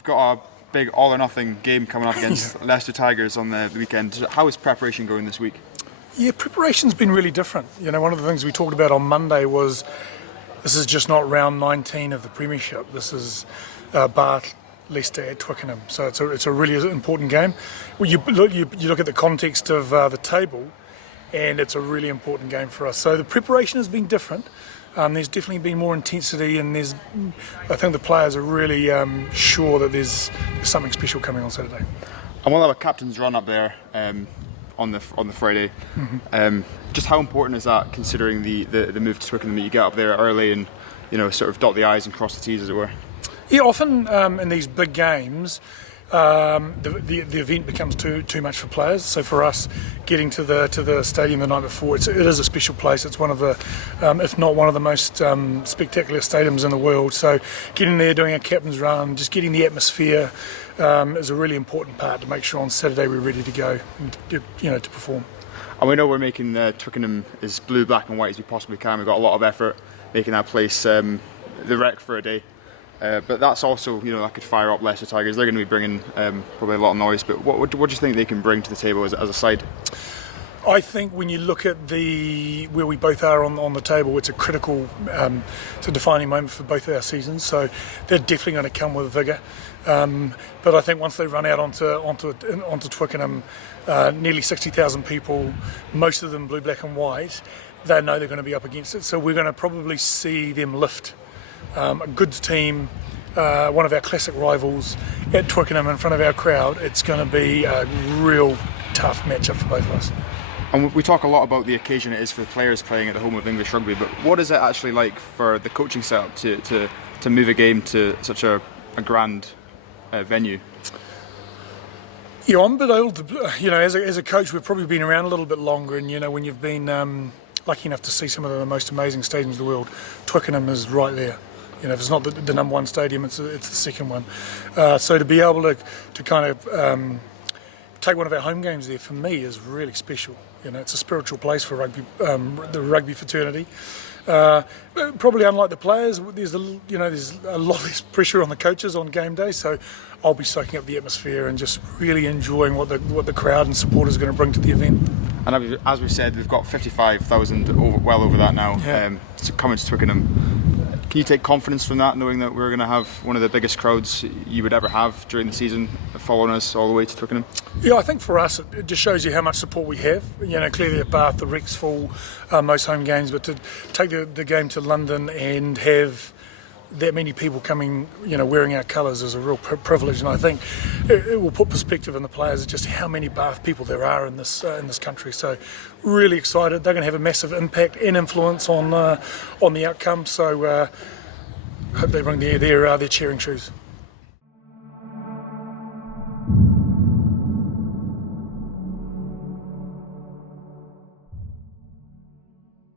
we've got a big all or nothing game coming up against Leicester Tigers on the weekend. How is preparation going this week? Yeah, preparation's been really different. One of the things we talked about on Monday was this is just not round 19 of the Premiership. This is Bath, Leicester at Twickenham. So it's a really important game. Well, you look at the context of the table, and it's a really important game for us. So the preparation has been different. There's definitely been more intensity, and I think the players are really sure that there's something special coming on Saturday. And we'll have a captain's run up there on the Friday. Mm-hmm. Just how important is that, considering the move to Twickenham, that you get up there early and sort of dot the I's and cross the T's, as it were? Yeah, often in these big games, the event becomes too much for players. So for us, getting to the stadium the night before, it is a special place. It's one of the, if not one of the most spectacular stadiums in the world. So getting there, doing a captain's run, just getting the atmosphere is a really important part to make sure on Saturday we're ready to go and to perform. And we know we're making Twickenham as blue, black and white as we possibly can. We've got a lot of effort making that place the wreck for a day. But that's also, that could fire up Leicester Tigers. They're going to be bringing probably a lot of noise. But what do you think they can bring to the table as a side? I think when you look at where we both are on the table, it's a critical, it's a defining moment for both our seasons. So they're definitely going to come with vigour. But I think once they run out onto Twickenham, nearly 60,000 people, most of them blue, black and white, they know they're going to be up against it. So we're going to probably see them lift a good team, one of our classic rivals at Twickenham in front of our crowd. It's going to be a real tough matchup for both of us. And we talk a lot about the occasion it is for players playing at the home of English rugby, but what is it actually like for the coaching setup to move a game to such a grand venue? Yeah, I'm a bit old. As a coach, we've probably been around a little bit longer, and when you've been lucky enough to see some of the most amazing stadiums in the world, Twickenham is right there. If it's not the number one stadium, it's the second one. So to be able to kind of take one of our home games there, for me, is really special. It's a spiritual place for rugby, the rugby fraternity. Probably unlike the players, there's a lot less pressure on the coaches on game day. So I'll be soaking up the atmosphere and just really enjoying what the crowd and supporters are going to bring to the event. And as we said, we've got 55,000, well over that now, coming to Twickenham. Can you take confidence from that, knowing that we're going to have one of the biggest crowds you would ever have during the season following us all the way to Twickenham? Yeah, I think for us it just shows you how much support we have. Clearly at Bath the Rec's full most home games, but to take the game to London and have that many people coming, wearing our colours is a real privilege, and I think it will put perspective in the players just how many Bath people there are in this country. So really excited. They're going to have a massive impact and influence on the outcome. So hope they bring their cheering shoes.